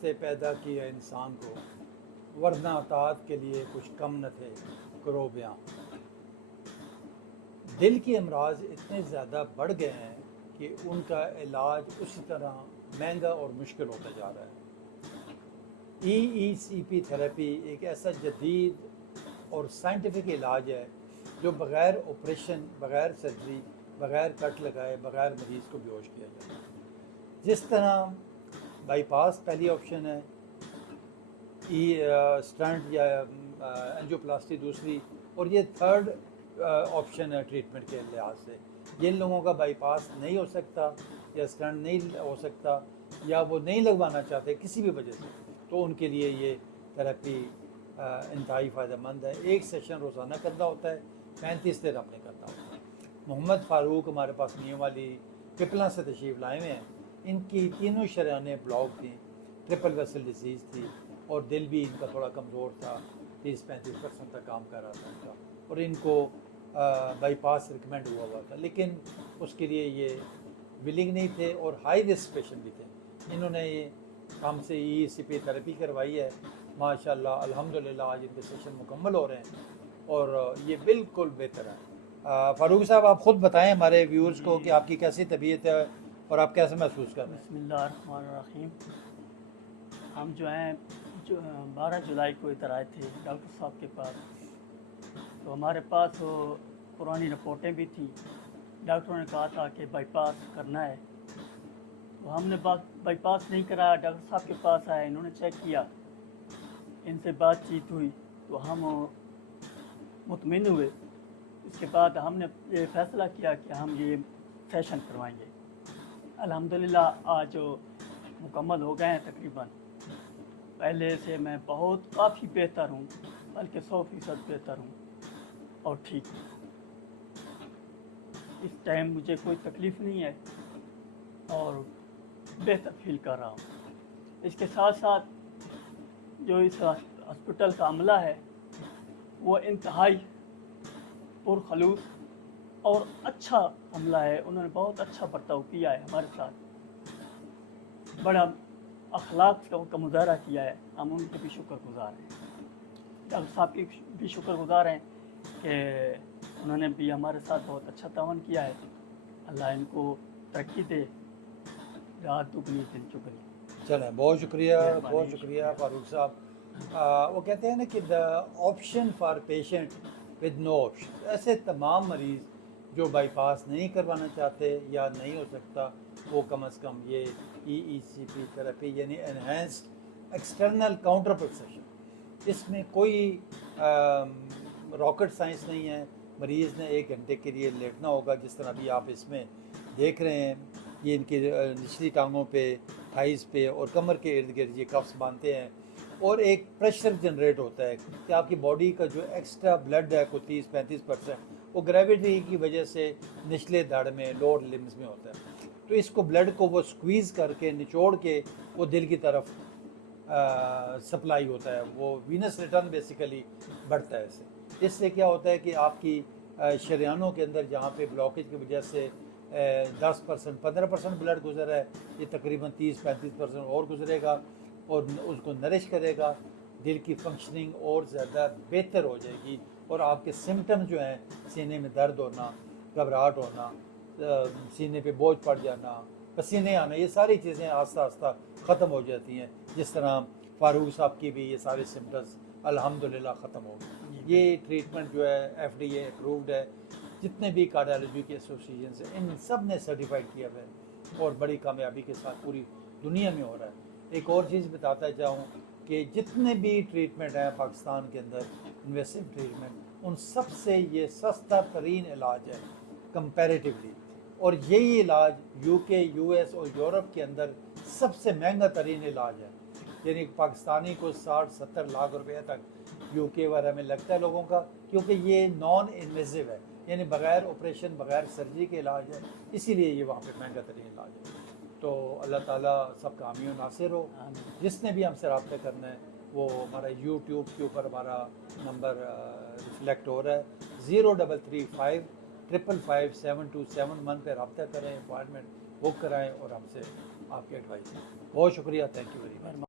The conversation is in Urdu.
سے پیدا کیا انسان کو، ورنہ اطاعت کے لیے کچھ کم نہ تھے کرو بیاں۔ دل کے امراض اتنے زیادہ بڑھ گئے ہیں کہ ان کا علاج اسی طرح مہنگا اور مشکل ہوتا جا رہا ہے۔ ای سی پی تھراپی ایک ایسا جدید اور سائنٹیفک علاج ہے جو بغیر آپریشن، بغیر سرجری، بغیر کٹ لگائے، بغیر مریض کو بیہوش کیا جاتا ہے۔ جس طرح بائی پاس پہلی آپشن ہے، اسٹنٹ یا اینجیوپلاسٹی دوسری، اور یہ تھرڈ آپشن ہے ٹریٹمنٹ کے لحاظ سے۔ جن لوگوں کا بائی پاس نہیں ہو سکتا یا اسٹنٹ نہیں ہو سکتا یا وہ نہیں لگوانا چاہتے کسی بھی وجہ سے، تو ان کے لیے یہ تھراپی انتہائی فائدہ مند ہے۔ ایک سیشن روزانہ کرنا ہوتا ہے، 35 دن ہم نے کرنا ہوتا ہے۔ محمد فاروق ہمارے پاس میاں والی پپلا سے تشریف لائے ہوئے ہیں۔ ان کی تینوں شریانیں بلاک تھیں، ٹرپل ویسل ڈیزیز تھی، اور دل بھی ان کا تھوڑا کمزور تھا، 30-35% تک کام کر رہا تھا ان کا، اور ان کو بائی پاس ریکمینڈ ہوا تھا، لیکن اس کے لیے یہ ولنگ نہیں تھے اور ہائی رسک پیشنٹ بھی تھے۔ انہوں نے یہ ہم سے ای سی پی تھراپی کروائی ہے، ماشاءاللہ الحمدللہ آج ان کے سیشن مکمل ہو رہے ہیں اور یہ بالکل بہتر ہے۔ فاروق صاحب، آپ خود بتائیں ہمارے ویورز کو کہ آپ کی کیسی طبیعت ہے اور آپ کیسے محسوس کر رہے ہیں؟ بسم اللہ الرحمن الرحیم۔ ہم جو ہیں 12 جولائی کو ادھر آئے تھے ڈاکٹر صاحب کے پاس، تو ہمارے پاس وہ پرانی رپورٹیں بھی تھیں۔ ڈاکٹروں نے کہا تھا کہ بائی پاس کرنا ہے، تو ہم نے بائی پاس نہیں کرایا، ڈاکٹر صاحب کے پاس آئے، انہوں نے چیک کیا، ان سے بات چیت ہوئی تو ہم مطمئن ہوئے۔ اس کے بعد ہم نے یہ فیصلہ کیا کہ ہم یہ سیشن کروائیں گے۔ الحمدللہ آج مکمل ہو گئے ہیں تقریباً۔ پہلے سے میں کافی بہتر ہوں، بلکہ 100% بہتر ہوں اور ٹھیک ہوں۔ اس ٹائم مجھے کوئی تکلیف نہیں ہے اور بہتر فیل کر رہا ہوں۔ اس کے ساتھ ساتھ جو اس ہاسپٹل کا عملہ ہے وہ انتہائی پرخلوص اور اچھا عملہ ہے، انہوں نے بہت اچھا برتاؤ کیا ہے ہمارے ساتھ، بڑا اخلاق کا مظاہرہ کیا ہے۔ ہم ان کے بھی شکر گزار ہیں، ڈاکٹر صاحب کی بھی شکر گزار ہیں کہ انہوں نے بھی ہمارے ساتھ بہت اچھا تعاون کیا ہے۔ اللہ ان کو ترقی دے، رات دگنی دن چگنی۔ چلیں، بہت شکریہ، بہت شکریہ فاروق صاحب۔ وہ کہتے ہیں نا کہ دا option for patient with no option, ایسے تمام مریض جو بائی پاس نہیں کروانا چاہتے یا نہیں ہو سکتا، وہ کم از کم یہ ای سی پی تھراپی یعنی انہینسڈ ایکسٹرنل کاؤنٹر پلسیشن، اس میں کوئی راکٹ سائنس نہیں ہے۔ مریض نے 1 گھنٹے کے لیے لیٹنا ہوگا، جس طرح بھی آپ اس میں دیکھ رہے ہیں، یہ ان کی نچلی ٹانگوں پہ، تھائز پہ اور کمر کے ارد گرد یہ کفس باندھتے ہیں، اور ایک پریشر جنریٹ ہوتا ہے کہ آپ کی باڈی کا جو ایکسٹرا بلڈ ہے کوئی 30-35%، وہ گریویٹی کی وجہ سے نچلے دھڑ میں، لوور لمز میں ہوتا ہے، تو اس کو بلڈ کو وہ سکویز کر کے نچوڑ کے وہ دل کی طرف سپلائی ہوتا ہے، وہ وینس ریٹرن بیسیکلی بڑھتا ہے اس سے کیا ہوتا ہے کہ آپ کی شریانوں کے اندر جہاں پہ بلاکیج کی وجہ سے 10% 15% بلڈ گزر ہے، یہ تقریباً 30-35% اور گزرے گا اور اس کو نرش کرے گا، دل کی فنکشننگ اور زیادہ بہتر ہو جائے گی، اور آپ کے سمٹم جو ہیں، سینے میں درد ہونا، گھبراہٹ ہونا، سینے پہ بوجھ پڑ جانا، پسینے آنا، یہ ساری چیزیں آہستہ آہستہ ختم ہو جاتی ہیں، جس طرح فاروق صاحب کی بھی یہ سارے سمٹمز الحمدللہ ختم ہو گئے۔ یہ ٹریٹمنٹ جو ہے ایف ڈی اے اپرووڈ ہے، جتنے بھی کارڈیالوجی کے ایسوسیشنز ہیں ان سب نے سرٹیفائڈ کیا ہے اور بڑی کامیابی کے ساتھ پوری دنیا میں ہو رہا ہے۔ ایک اور چیز بتاتا جاؤں کہ جتنے بھی ٹریٹمنٹ ہیں پاکستان کے اندر انویسو ٹریٹمنٹ، ان سب سے یہ سستا ترین علاج ہے کمپیریٹیولی، اور یہی علاج یو کے، یو ایس اور یورپ کے اندر سب سے مہنگا ترین علاج ہے، یعنی پاکستانی کو 60-70 لاکھ روپے تک یو کے وغیرہ میں لگتا ہے لوگوں کا، کیونکہ یہ نان انویزو ہے، یعنی بغیر آپریشن، بغیر سرجری کے علاج ہے، اسی لیے یہ وہاں پہ مہنگا ترین علاج ہے۔ تو اللہ تعالیٰ سب کا حامی و ناصر ہو۔ جس نے بھی ہم سے رابطہ کرنا ہے وہ ہمارا یوٹیوب کے اوپر ہمارا نمبر ریفلیکٹ ہو رہا ہے، 0335 555 7271 پہ رابطہ کریں، اپوائنٹمنٹ بک کرائیں اور ہم سے آپ کے ایڈوائز۔ بہت شکریہ، تھینک یو ویری مچ۔